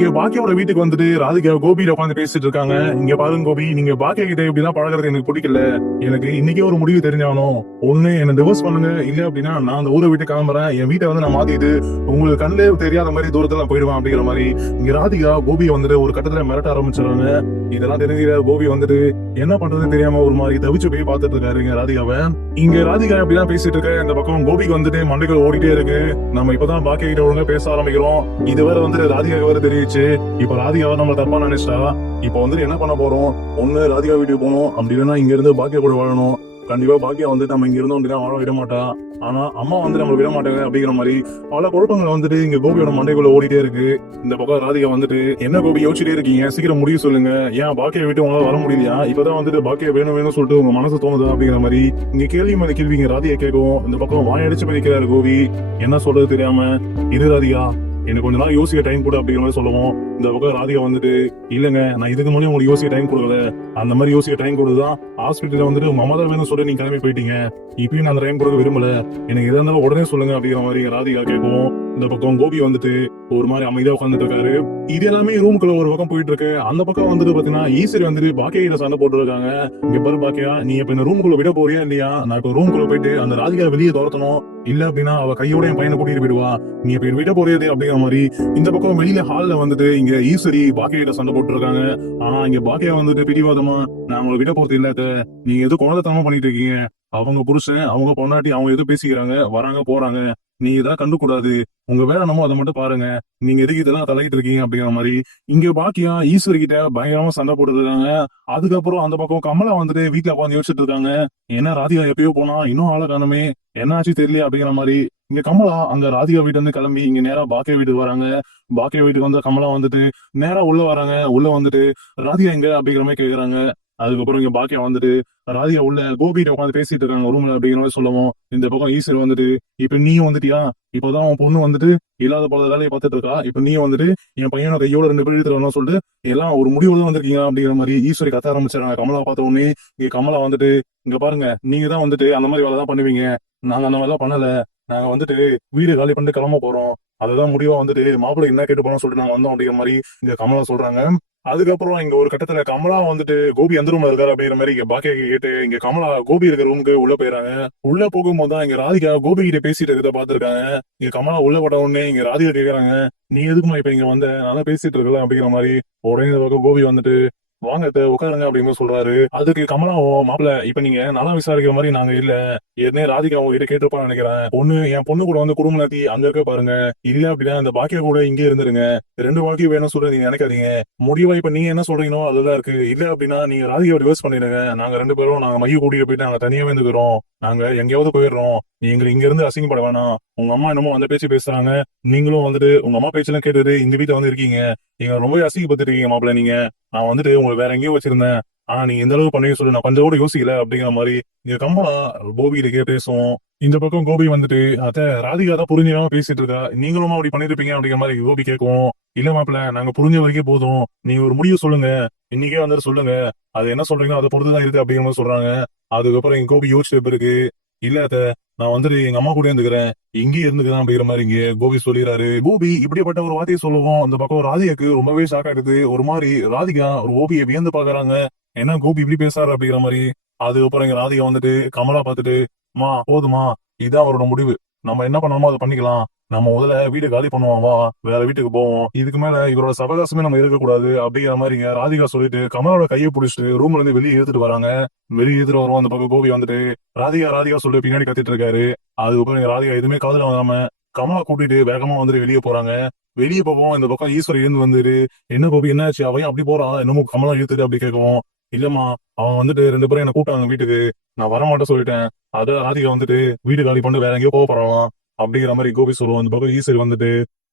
இங்க பாக்கியோட வீட்டுக்கு வந்துட்டு ராதிகா கோபியில உட்காந்து பேசிட்டு இருக்காங்க. இங்க பாருங்க கோபி, நீங்க பாக்கிய கிட்ட இப்படிலாம் பழகுறது எனக்கு பிடிக்கல. எனக்கு இன்னைக்கே ஒரு முடிவு தெரிஞ்சாகணும். ஒண்ணு என்ன டிவோர்ஸ் பண்ணுங்க, இல்ல அப்படின்னா நான் அந்த ஊரை விட்டு கிளம்புறேன். என் வீட்டை வந்து நான் மாத்திட்டு உங்களுக்கு கண்ணிலே தெரியாத மாதிரி தூரத்துல நான் போயிடுவேன் அப்படிங்கிற மாதிரி இங்க ராதிகா கோபியை வந்துட்டு ஒரு கட்டத்துல மிரட்ட ஆரம்பிச்சிடுறாங்க. இதெல்லாம் தெரிஞ்சுக்கிற கோபி வந்துட்டு என்ன பண்றது தெரியாம ஒரு மாதிரி தவிச்சு போய் பார்த்துட்டு இருக்காரு இங்க ராதிகாவை. இங்க ராதிகா இப்படிதான் பேசிட்டு இருக்க, இந்த பக்கம் கோபிக்கு வந்துட்டு மண்டைகள் ஓடிட்டே இருக்கு. நம்ம இப்பதான் பாக்கிய கிட்ட ஒழுங்கா பேச ஆரம்பிக்கிறோம். இதுவரை வந்து ராதிகா வேற தெரியுச்சு. இப்ப ராதிகாவை நம்ம தப்பா நினைச்சா இப்ப வந்து என்ன பண்ண போறோம்? ஒண்ணு ராதிகா வீட்டுக்கு போகணும், அப்படி இல்லைன்னா இங்க இருந்து பாக்கியா கூட வாழணும். கண்டிப்பா பாக்கியா வந்து நம்ம இங்க இருந்தோம் அப்படின்னா வாழ விட மாட்டா. ஆனா அம்மா வந்து நம்ம விட மாட்டாங்க அப்படிங்கிற மாதிரி பல குழப்பங்கள் வந்துட்டு இங்க கோபியோட மண்டைக்குள்ள ஓடிட்டே இருக்கு. இந்த பக்கம் ராதிகா வந்துட்டு என்ன கோபி யோசிச்சுட்டே இருக்கீங்க, சீக்கிரம் முடிவு சொல்லுங்க. ஏன் பாக்கியா விட்டு உங்களால வர முடியலையா? இப்பதான் வந்துட்டு பாக்கியா வேணும் வேணும்னு சொல்லிட்டு உங்க மனசு தோணுதா அப்படிங்கிற மாதிரி இங்க கேள்வி மேல கேள்விங்க ராதிகா கேட்கும். இந்த பக்கம் வாயடிச்சு பதிக்கிறாரு கோபி. என்ன சொல்றது தெரியாம, இது ராதிகா எனக்கு கொஞ்ச நாள் யோசிக்க டைம் கொடு அப்படிங்கிற மாதிரி சொல்லுவோம். இந்த பக்கம் ராதிகா வந்துட்டு இல்லங்க, நான் இதுக்கு முன்னாடி உங்களுக்கு யோசிக்க டைம் கொடுக்கல. அந்த மாதிரி யோசிக்க டைம் கொடுத்துதான் ஹாஸ்பிட்டல்ல வந்துட்டு மமதா வேணும் சொல்லி நீங்க கிளம்பி போயிட்டீங்க. இப்பயும் நான் அந்த டைம் கொடுக்க விரும்பல. எனக்கு எதா இருந்தாலும் உடனே சொல்லுங்க அப்படிங்கிற மாதிரி ராதிகா கேட்கும். இந்த பக்கம் கோபி வந்துட்டு ஒரு மாதிரி அமைதியா உட்காந்துட்டு இருக்காரு. இது எல்லாமே ரூமுக்குள்ள ஒரு பக்கம் போயிட்டு இருக்கு. அந்த பக்கம் வந்துட்டு பாத்தீங்கன்னா ஈஸ்வரி வந்துட்டு பாக்கியா கிட்ட சண்டை போட்டு இருக்காங்க. இங்க பாரு பாக்கியா, நீ இப்ப இந்த ரூமுக்குள்ள விட போறியா இல்லையா? நான் இப்ப ரூமுக்குள்ள போயிட்டு அந்த ராதிகா வெளியே துரத்தணும். இல்ல அப்படின்னா அவ கையோட என் பையனை கூட்டிட்டு போயிடுவா. நீ இப்ப விட போறியது அப்படிங்கிற மாதிரி இந்த பக்கம் வெளியில ஹால்ல வந்துட்டு இங்க ஈஸ்வரி பாக்கியா கிட்ட சண்டை போட்டு இருக்காங்க. ஆனா இங்க பாக்கியா வந்துட்டு பிடிவாதமா, நான் உங்களை விட போறது இல்ல, நீங்க எதுவும் குழந்தைத்தனமா பண்ணிட்டு இருக்கீங்க. அவங்க புருஷன் அவங்க பொண்டாட்டி அவங்க எதுவும் பேசிக்கிறாங்க, வராங்க போறாங்க. நீ இதெல்லாம் கண்டு கூடாது. உங்க வேலை என்னமோ அதை மட்டும் பாருங்க. நீங்க எதுக்கு இதெல்லாம் தலையிட்டு இருக்கீங்க அப்படிங்கிற மாதிரி இங்க பாக்கியா ஈஸ்வரி கிட்ட பயங்கரமா சண்டை போட்டு இருக்காங்க. அதுக்கப்புறம் அந்த பக்கம் கமலா வந்துட்டு வீட்டுல உட்காந்து யோசிச்சுட்டு இருக்காங்க. என்ன ராதிகா எப்பயோ போனா இன்னும் ஆளை காணுமே, என்ன ஆச்சு தெரியல அப்படிங்கிற மாதிரி இங்க கமலா அங்க ராதிகா வீட்டு வந்து கிளம்பி இங்க நேரா பாக்கியா வீட்டுக்கு வராங்க. பாக்கியா வீட்டுக்கு வந்து கமலா வந்துட்டு நேரா உள்ள வராங்க. உள்ள வந்துட்டு ராதிகா எங்க அப்படிங்கிற மாதிரி கேக்குறாங்க. அதுக்கப்புறம் இங்க பாக்கியா வந்துட்டு ராதிகா உள்ள கோபிகிட்ட உட்காந்து பேசிட்டு இருக்காங்க ரூம்ல அப்படிங்கிற மாதிரி சொல்லவும் இந்த பக்கம் ஈஸ்வர் வந்துட்டு இப்ப நீயும் வந்துட்டியா? இப்பதான் உன் பொண்ணு வந்துட்டு இல்லாத போல வேலையை பார்த்துட்டு இருக்கா. இப்ப நீ வந்துட்டு என் பையனை கையோட 2 பேர் எடுத்துட்டு சொல்லிட்டு எல்லாம் ஒரு முடிவு தான் வந்திருக்கீங்க அப்படிங்கிற மாதிரி ஈஸ்வரி கத்த ஆரம்பிச்சாங்க. கமலா பார்த்த உடனே இங்க கமலா வந்துட்டு இங்க பாருங்க, நீங்க தான் வந்துட்டு அந்த மாதிரி வேலை தான் பண்ணுவீங்க. நாங்க அந்த மாதிரி பண்ணல. நாங்க வந்துட்டு வீடு காலி பண்ணிட்டு கிளம்ப போறோம். அதுதான் முடிவா வந்துட்டு மாப்பிள்ளை என்ன கேட்டு போறோம்னு சொல்லிட்டு நாங்க வந்தோம் அப்படிங்கிற மாதிரி இங்க கமலா சொல்றாங்க. அதுக்கப்புறம் இங்க ஒரு கட்டத்துல கமலா வந்துட்டு கோபி எந்த ரூம்ல இருக்காரு அப்படிங்கிற மாதிரி இங்க பாக்கியா கேட்டு இங்க கமலா கோபி இருக்கிற ரூமுக்கு உள்ள போயிடறாங்க. உள்ள போகும்போது தான் இங்க ராதிகா கோபி கிட்ட பேசிட்டு இருக்கிறத பாத்துருக்காங்க. இங்க கமலா உள்ள பட்ட உடனே இங்க ராதிகா கேக்குறாங்க, நீ எதுக்குமா இப்ப இங்க வந்த, நல்லா பேசிட்டு இருக்கல அப்படிங்கிற மாதிரி. உடனே இந்த பக்கம் கோபி வந்துட்டு வாங்க உட்காருங்க அப்படின்னு சொல்றாரு. அதுக்கு கமலாவும் மாப்பிள்ள இப்ப நீங்க நல்லா விசாரிக்கிற மாதிரி நாங்க இல்ல, ஏற்கனவே ராதிகா உங்ககிட்ட கேட்டிருப்பான்னு நினைக்கிறேன். என் பொண்ணு கூட வந்து குடும்பம் நடத்தி அங்க இருக்க பாருங்க. இல்ல அப்படின்னா இந்த பாக்கியா கூட இங்கே இருந்துருங்க. 2 வாழ்க்கையும் வேணும் சொல்றது நீங்க நினைக்காதீங்க. முடிவா இப்ப நீங்க என்ன சொல்றீங்களோ அதுதான் இருக்கு. இல்ல அப்படின்னா நீங்க ராதிகாவை டிவோர்ஸ் பண்ணிடுங்க. நாங்க 2 பேரும் நாங்க மைய கூட்டிட்டு போயிட்டு நாங்க தனியாவே இருந்துக்கிறோம். நாங்க எங்கேயாவது போயிடுறோம். நீங்க இங்க இருந்து அசிங்கப்பட வேணாம். உங்க அம்மா என்னமோ அந்த பேச்சு பேசுறாங்க. நீங்களும் வந்துட்டு உங்க அம்மா பேச்செல்லாம் கேட்டுட்டு இந்த வீட்டை வந்து இருக்கீங்க. நீங்க ரொம்பவே அசிங்கப்பட்டிருக்கீங்க மாப்பிள்ள. நீங்க நான் வந்துட்டு உங்களுக்கு வேற எங்கேயோ வச்சிருந்தேன். ஆனா நீங்க எந்த அளவுக்கு பண்ணி சொல்லி நான் கொஞ்சம் கூட யோசிக்கல அப்படிங்கிற மாதிரி இங்க கமலா கோபி கிட்ட பேசுவோம். இந்த பக்கம் கோபி வந்துட்டு அத ராதிகா தான் புரிஞ்சாம பேசிட்டு இருக்கா, நீங்களும் அப்படி பண்ணிட்டு இருப்பீங்க அப்படிங்கிற மாதிரி கோபி கேட்கும். இல்ல மாப்பிள்ள, நாங்க புரிஞ்ச வரைக்கும் போதும். நீங்க ஒரு முடிவு சொல்லுங்க, இன்னைக்கே வந்துட்டு சொல்லுங்க. அது என்ன சொல்றீங்களோ அதை பொறுத்துதான் இருக்கு அப்படிங்கிற மாதிரி சொல்றாங்க. அதுக்கப்புறம் எங்க கோபி யோசிச்ச பிறகு இல்ல நான் வந்துட்டு எங்க அம்மா கூட இருந்துக்கிறேன், இங்கேயே இருந்துக்கிறேன் அப்படிங்கிற மாதிரி இங்க கோபி சொல்லிடுறாரு. கோபி இப்படிப்பட்ட ஒரு வார்த்தையை சொல்லுவோம். அந்த பக்கம் ராதிகாக்கு ரொம்பவே ஷாக் ஆயிடுது. ஒரு மாதிரி ராதிகா ஒரு கோபியை வியந்து பாக்குறாங்க. என்ன கோபி இப்படி பேசாரு அப்படிங்கிற மாதிரி. அதுக்கப்புறம் இங்க ராதிகா வந்துட்டு கமலா பார்த்துட்டு, மா போதுமா, இதான் அவரோட முடிவு. நம்ம என்ன பண்ணணுமோ அதை பண்ணிக்கலாம். நம்ம முதல்ல வீடு காலி பண்ணுவோம், வா வேற வீட்டுக்கு போவோம். இதுக்கு மேல இவரோட சவகாசமே நம்ம இருக்கக்கூடாது அப்படிங்கிற மாதிரி ராதிகா சொல்லிட்டு கமலோட கையை பிடிச்சிட்டு ரூம்ல இருந்து வெளியே எடுத்துட்டு வராங்க. வெளியே எடுத்துட்டு வருவோம். அந்த பக்கம் கோபி வந்துட்டு ராதிகா ராதிகா சொல்லிட்டு பின்னாடி கத்திட்டு இருக்காரு. அதுக்கப்புறம் ராதிகா எதுவுமே காதுல வாங்காம கமலா கூட்டிட்டு வேகமா வந்துட்டு வெளியே போறாங்க. வெளியே போவோம். இந்த பக்கம் ஈஸ்வரி இருந்து வந்துட்டு என்ன கோபி என்னாச்சு, அவையும் அப்படி போறான், என்னமோ கமலா இழுத்துட்டு அப்படி கேட்கவும். இல்லம்மா, அவன் வந்துட்டு 2 பேரும் என்ன கூப்பிட்டாங்க வீட்டுக்கு, நான் வரமாட்டேன் சொல்லிட்டேன். அத ராதிகா வந்துட்டு வீடு காலி பண்ணிட்டு வேற எங்கேயோ போக போறான் அப்படிங்கிற மாதிரி கோபி சொல்லுவோம். அந்த பக்கம் ஈஸ்வரி வந்துட்டு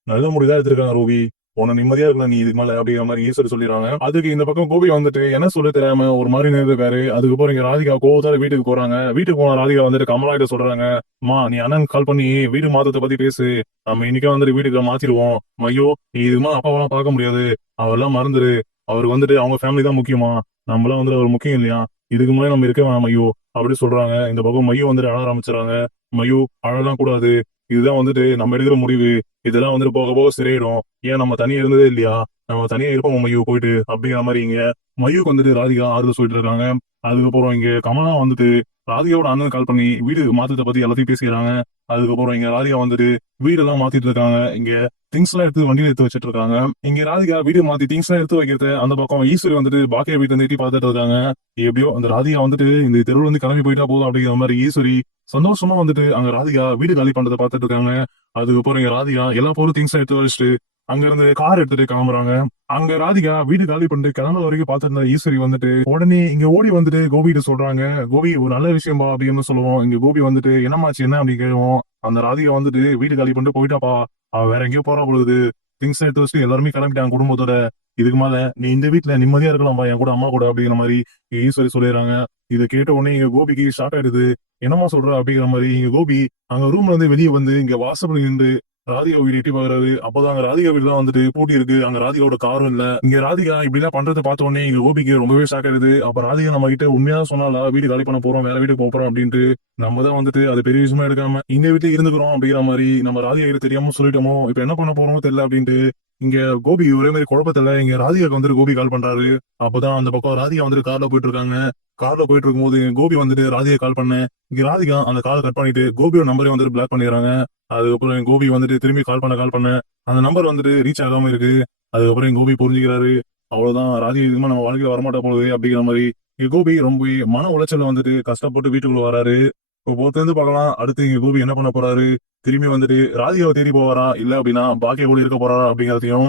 நல்ல முடிதான் எடுத்திருக்காங்க ரூபி, உன்னை நிம்மதியா இருக்கலாம் நீ இதுக்கு மேல அப்படிங்கிற மாதிரி ஈஸ்வரி சொல்லிடுறாங்க. அதுக்கு இந்த பக்கம் கோபி வந்துட்டு என்ன சொல்ல தெரியாம ஒரு மாதிரி நேர்ந்துருக்காரு. அதுக்கப்புறம் இங்க ராதிகா கோவத்தால வீட்டுக்கு போறாங்க. வீட்டுக்கு போன ராதிகா வந்துட்டு கமலா கிட்ட சொல்றாங்க, அம்மா நீ அண்ணன் கால் பண்ணி வீடு மாத்தத்தை பத்தி பேசு, நம்ம இன்னைக்கே வந்துட்டு வீட்டுக்கு மாத்திடுவோம். ஐயோ நீ இதுமா அப்பாவெல்லாம் பார்க்க முடியாது, அவெல்லாம் மறந்துரு. அவருக்கு வந்துட்டு அவங்க ஃபேமிலி தான் முக்கியமா, நம்மளாம் வந்துட்டு அவர் முக்கியம் இல்லையா, இதுக்கு முன்னாடி நம்ம இருக்க வேணாம் மையோ அப்படி சொல்றாங்க. இந்த பக்கம் மையோ வந்துட்டு அழ ஆரம்பிச்சிடறாங்க. மையோ அழலாம் கூடாது, இதுதான் வந்துட்டு நம்ம எடுக்கிற முடிவு. இதெல்லாம் வந்துட்டு போக போக சரியிடும். ஏன் நம்ம தனியா இருந்ததே இல்லையா, நம்ம தனியா இருப்போம் மயூ போயிட்டு அப்படிங்கிற மாதிரி இங்க மயூக்கு வந்துட்டு ராதிகா ஆறுதல் சொல்லிட்டு இருக்காங்க. அதுக்கப்புறம் இங்க கமலா வந்துட்டு ராதிகாவோட அண்ணன் கால் பண்ணி வீடு மாத்தத்தை பத்தி எல்லாத்தையும் பேசிக்கிறாங்க. அதுக்கப்புறம் இங்க ராதிகா வந்துட்டு வீடெல்லாம் மாத்திட்டு இருக்காங்க. இங்க திங்ஸ் எல்லாம் எடுத்து வண்டியில எடுத்து வச்சிட்டு இருக்காங்க. இங்க ராதிகா வீடு மாத்தி திங்ஸ் எல்லாம் எடுத்து வைக்கிறது அந்த பக்கம் ஈஸ்வரி வந்துட்டு பாக்கிய வீட்டு வந்து எட்டி பார்த்துட்டு இருக்காங்க. எப்படியோ அந்த ராதிகா வந்துட்டு இந்த தெருவுல இருந்து கிளம்பி போயிட்டா போதும் அப்படிங்கிற மாதிரி ஈஸ்வரி சந்தோஷமா வந்துட்டு அங்க ராதிகா வீடு காலி பண்றதை பார்த்துட்டு இருக்காங்க. அதுக்கப்புறம் இங்க ராதிகா எல்லா பொருள் திங்ஸ் எடுத்து வச்சுட்டு அங்க இருந்து கார் எடுத்துட்டு கிளம்புறாங்க. அங்க ராதிகா வீடு காலி பண்ணிட்டு கிளம்புற வரைக்கும் பார்த்திருந்த ஈஸ்வரி வந்துட்டு உடனே இங்க ஓடி வந்துட்டு கோபிகிட்ட சொல்றாங்க. கோபி ஒரு நல்ல விஷயம்பா அப்படின்னு சொல்லுவோம். இங்க கோபி வந்துட்டு என்னமாச்சு என்ன அப்படின்னு கேட்கும். அந்த ராதிகா வந்துட்டு வீடு காலி பண்ணிட்டு போயிட்டாப்பா, அவ வேற எங்கேயோ போறா பொழுது திங்ஸ் எடுத்து வச்சுட்டு எல்லாருமே கிளம்பிட்டாங்க குடும்பத்தோட. இதுக்கு மேல நீ இந்த வீட்டுல நிம்மதியா இருக்கலாம்பா என் கூட அம்மா கூட அப்படிங்கிற மாதிரி ஈஸ்வரி சொல்லிடுறாங்க. இதை கேட்ட உடனே இங்க கோபிக்கு ஷாக் ஆயிடுது. என்னமா சொல்ற அப்படிங்கிற மாதிரி இங்க கோபி அங்க ரூம்ல இருந்து வெளியே வந்து இங்க வாசப்படி நின்று ராதிகா வீடு எட்டி பாக்குறாரு. அப்பதான் அங்க ராதிகா வீடு தான் வந்துட்டு பூட்டி இருக்கு. அங்க ராதிகாவோட காரும் இல்ல. இங்க ராதிகா இப்படி எல்லாம் பண்றதை பார்த்த உடனே இங்க கோபிக்கு ரொம்பவே ஷாக் ஆயிடுது. அப்ப ராதிகா நம்ம கிட்ட உண்மையா சொன்னாலா வீடு காலி பண்ண போறோம், வேற வீட்டுக்கு போக போறோம் அப்படின்ட்டு. நம்ம தான் வந்துட்டு அது பெரிய விஷயமா எடுக்காம இந்த வீட்டுல இருந்துக்கிறோம் அப்படிங்கிற மாதிரி நம்ம ராதிகா கிட்ட தெரியாம சொல்லிட்டோமோ, இப்ப என்ன பண்ண போறோமோ தெரியல அப்படின்ட்டு இங்க கோபி ஒரே மாதிரி குழப்பத்துல இங்க ராதிகாக்கு வந்துட்டு கோபி கால் பண்றாரு. அப்பதான் அந்த பக்கம் ராதிகா வந்துட்டு கார்ல போயிட்டு இருக்காங்க. கார்ல போயிட்டு இருக்கும்போது கோபி வந்துட்டு ராதிகா கால் பண்ண இங்க ராதிகா அந்த கால் கட் பண்ணிட்டு கோபியோட நம்பரை வந்துட்டு பிளாக் பண்ணிடுறாங்க. அதுக்கப்புறம் என் கோபி வந்துட்டு திரும்பி கால் பண்ண அந்த நம்பர் வந்துட்டு ரீச் ஆகாம இருக்கு. அதுக்கப்புறம் என் கோபி புரிஞ்சுக்கிறாரு. அவ்வளவுதான் ராதிகா இதுமா நம்ம வாழ்க்கையில வரமாட்டா போகுது அப்படிங்கிற மாதிரி என் கோபி ரொம்ப மன உளைச்சல வந்துட்டு கஷ்டப்பட்டு வீட்டுக்குள்ள வராரு. இப்போ பொறுத்து இருந்து பார்க்கலாம் அடுத்து இங்க கோபி என்ன பண்ண போறாரு. திரும்பி வந்துட்டு ராதிகாவை தேடி போவாரா இல்ல அப்படின்னா பாக்கிய கூட இருக்க போறாரா அப்படிங்கிறதையும்